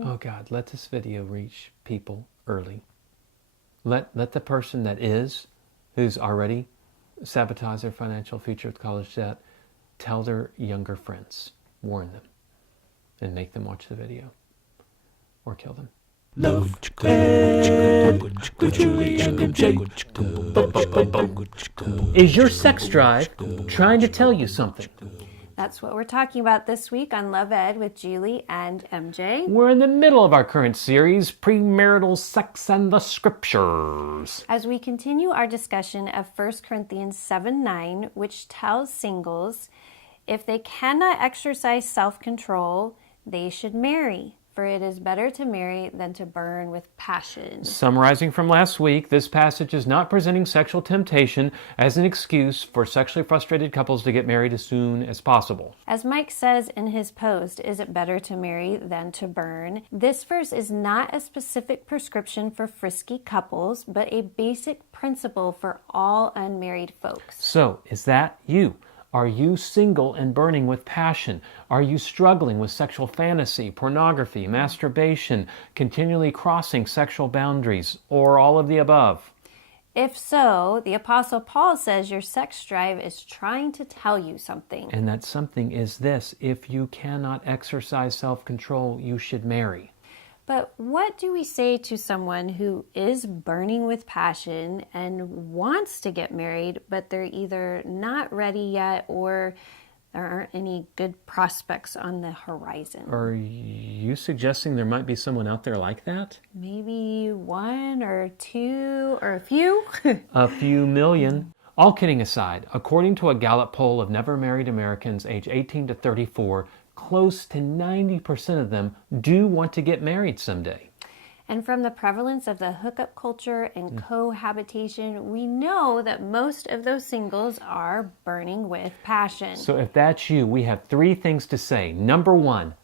Oh God, let this video reach people early. Let the person who's already sabotaged their financial future with college debt, tell their younger friends, warn them, and make them watch the video, or kill them. Love Ed with Julie and MJ. Is your sex drive trying to tell you something? That's what we're talking about this week on Love Ed with Julie and MJ. We're in the middle of our current series, Premarital Sex and the Scriptures. As we continue our discussion of 1 Corinthians 7:9, which tells singles, if they cannot exercise self-control, they should marry. For it is better to marry than to burn with passion. Summarizing from last week, this passage is not presenting sexual temptation as an excuse for sexually frustrated couples to get married as soon as possible. As Mike says in his post, is it better to marry than to burn? This verse is not a specific prescription for frisky couples, but a basic principle for all unmarried folks. So, is that you? Are you single and burning with passion? Are you struggling with sexual fantasy, pornography, masturbation, continually crossing sexual boundaries, or all of the above? If so, the Apostle Paul says your sex drive is trying to tell you something. And that something is this: if you cannot exercise self-control, you should marry. But what do we say to someone who is burning with passion and wants to get married, but they're either not ready yet or there aren't any good prospects on the horizon? Are you suggesting there might be someone out there like that? Maybe one or two or a few? A few million. All kidding aside, according to a Gallup poll of never married Americans aged 18 to 34, close to 90% of them do want to get married someday. And from the prevalence of the hookup culture and cohabitation, we know that most of those singles are burning with passion. So if that's you, we have three things to say. Number one,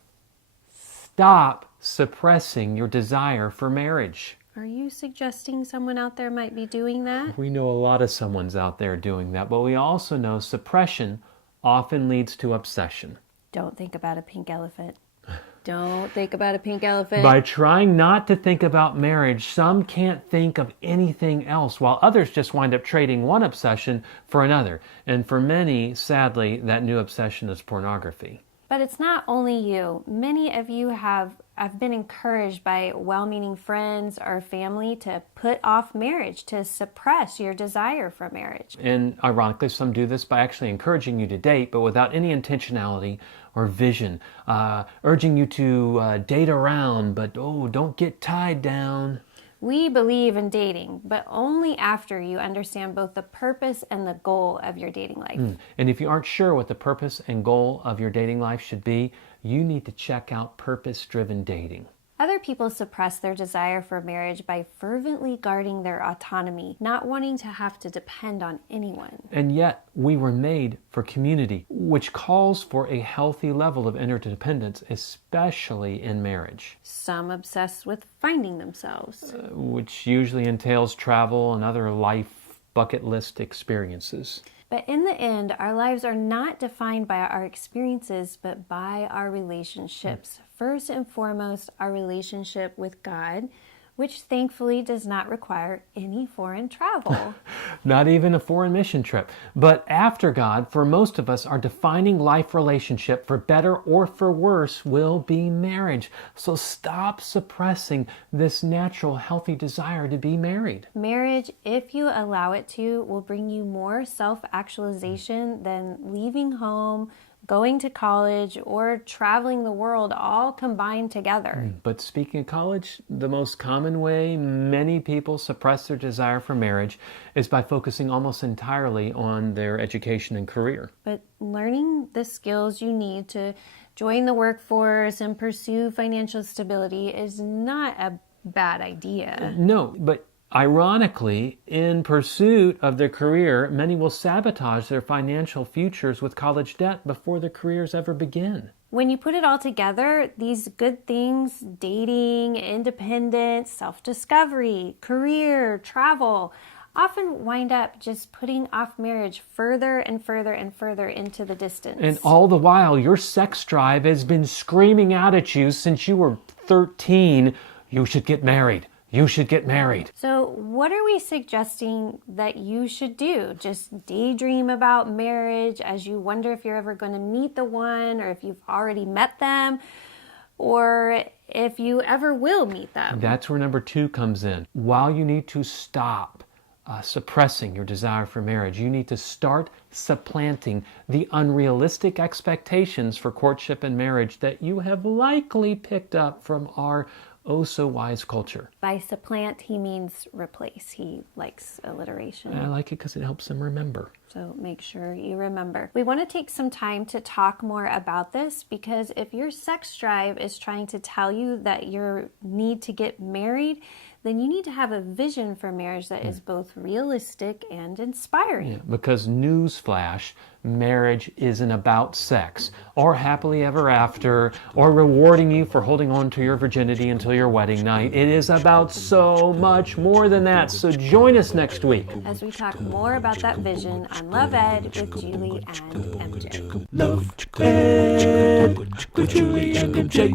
stop suppressing your desire for marriage. Are you suggesting someone out there might be doing that? We know a lot of someone's out there doing that, but we also know suppression often leads to obsession. Don't think about a pink elephant. Don't think about a pink elephant. By trying not to think about marriage, some can't think of anything else, while others just wind up trading one obsession for another. And for many, sadly, that new obsession is pornography. But it's not only you. Many of you have been encouraged by well-meaning friends or family to put off marriage, to suppress your desire for marriage. And ironically, some do this by actually encouraging you to date, but without any intentionality or vision, urging you to date around, but don't get tied down. We believe in dating, but only after you understand both the purpose and the goal of your dating life. And if you aren't sure what the purpose and goal of your dating life should be, you need to check out Purpose-Driven Dating. Other people suppress their desire for marriage by fervently guarding their autonomy, not wanting to have to depend on anyone. And yet, we were made for community, which calls for a healthy level of interdependence, especially in marriage. Some obsessed with finding themselves. Which usually entails travel and other life bucket list experiences. But in the end, our lives are not defined by our experiences, but by our relationships. First and foremost, our relationship with God, which thankfully does not require any foreign travel. Not even a foreign mission trip. But after God, for most of us, our defining life relationship, for better or for worse, will be marriage. So stop suppressing this natural, healthy desire to be married. Marriage, if you allow it to, will bring you more self-actualization than leaving home, going to college, or traveling the world all combined together. But speaking of college, the most common way many people suppress their desire for marriage is by focusing almost entirely on their education and career. But learning the skills you need to join the workforce and pursue financial stability is not a bad idea. No, but ironically, in pursuit of their career, many will sabotage their financial futures with college debt before their careers ever begin. When you put it all together, these good things, dating, independence, self-discovery, career, travel, often wind up just putting off marriage further and further and further into the distance. And all the while, your sex drive has been screaming out at you since you were 13, you should get married. You should get married. So, what are we suggesting that you should do? Just daydream about marriage as you wonder if you're ever going to meet the one, or if you've already met them, or if you ever will meet them? That's where number 2 comes in. While you need to stop suppressing your desire for marriage, you need to start supplanting the unrealistic expectations for courtship and marriage that you have likely picked up from our oh-so-wise culture. By supplant, he means replace. He likes alliteration. I like it because it helps them remember. So make sure you remember. We want to take some time to talk more about this, because if your sex drive is trying to tell you that you need to get married, then you need to have a vision for marriage that is both realistic and inspiring. Yeah, because newsflash, marriage isn't about sex or happily ever after or rewarding you for holding on to your virginity until your wedding night. It is about so much more than that. So join us next week as we talk more about that vision on Love Ed with Julie and MJ. Love Ed with Julie and MJ.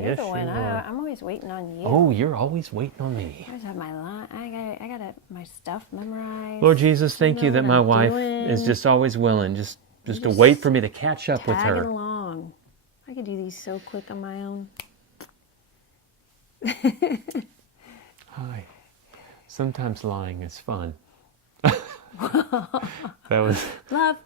You're the one. I'm always waiting on you. Oh, you're always waiting on me. I just have my line. I got my stuff memorized. Lord Jesus, thank you know that what my I'm wife doing. is just always willing, just to just wait for me to catch up with Tagging her. along. I could do these so quick on my own. Hi. Sometimes lying is fun. That was Love.